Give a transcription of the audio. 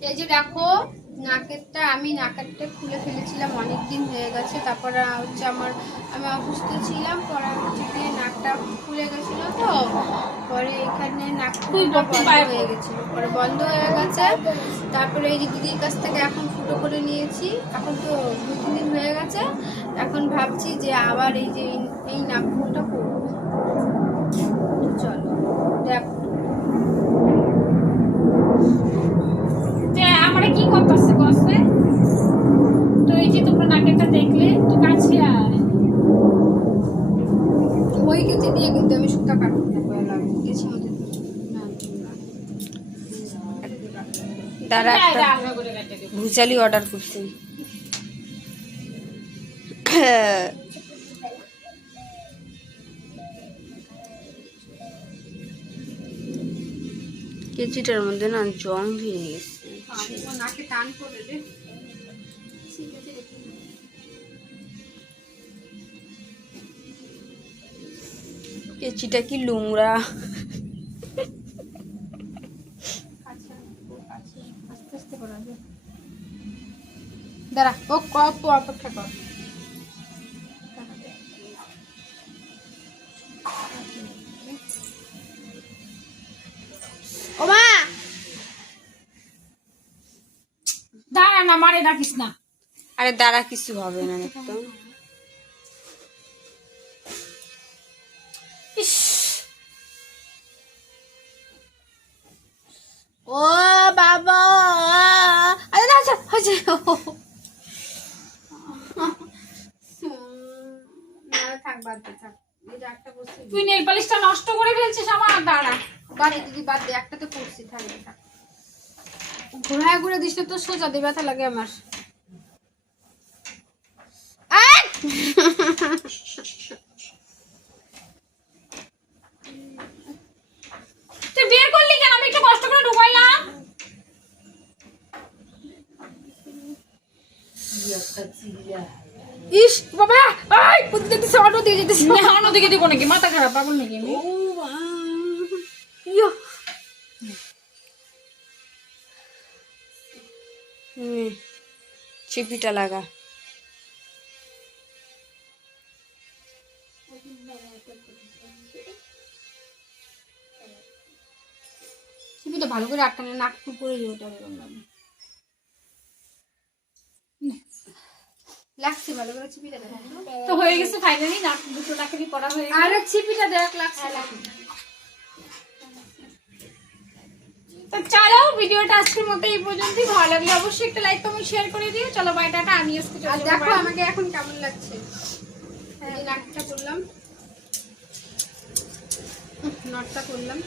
এই যে দেখো নাকেরটা আমি নাকেরটা খুলে ফেলেছিলাম অনেক দিন হয়ে গেছে। তারপরে হচ্ছে আমার আমি অসুস্থ ছিলাম পরে হচ্ছে নাকটা খুলে গেছিল তো। পরে এখানে নাক। হয়ে গেছিল। পরে বন্ধ হয়ে গেছে। তারপরে এই যে দিদির কাছ থেকে এখন ফুটো করে নিয়েছি। এখন তো দু তিন দিন হয়ে গেছে। এখন ভাবছি যে আবার এই যে এই- এই নাক ফুটোটা করব। তো চলো দেখো আমারে কি করতেছে তো এই যে তোমরা নাকেরটা দেখলে তো কাছে আয় ওই কেচি দিয়ে কিন্তু আমি সুতা কাটবো। দাঁড়া একটা কেটে। ভুচালি অর্ডার করছি কেচিটার মধ্যে না জং ধরে গেছে। কেচিটা কি লুংরা যায়। দাঁড়া, ও কপ অপেক্ষা কর না মারে ডাকিস না। আরে দাঁড়া কিছু হবে না তো ও বাবা। আরে না আচ্ছা থাক বাদ দে থাক। তুই নেল পালিশটা নষ্ট করে ফেলছিস আমার। দাঁড়া। দে দিদি বাদ দে একটা তো করছি থাকবে থাক। ঘোরায় ঘুরে দিস তো সোজা দিয়ে ব্যথা লাগে আমার! তুই বের করলি কেন? আমি একটু কষ্ট করে ঢুকাইলাম। ইস বাবা! আই দেখতেছে অটো দিয়ে যেতেছে। না অন্যদিকে দিব নাকি? মাথা খারাপ পাগল নাকি আমি? চিপিটা লাগা। চিপিটা ভালো করে আটকানো নাক টুক করে ওটা লাগছে ভালো করে চিপিটা দেখ। তো হয়ে গেছে ফাইনালি নাক দুটো নাকেরই করা হয়ে গেছে আরে চিপিটা দেখ লাগছে। তো চলো ভিডিওটা আজকের মতো এই পর্যন্তই। ভালো লাগলে অবশ্যই একটা লাইক কমেন্ট শেয়ার করে দিও। চলো বাই টাটা। আমি আজকে চলে আর দেখো আমাকে এখন কেমন লাগছে। এই নাকটা করলাম নটটা করলাম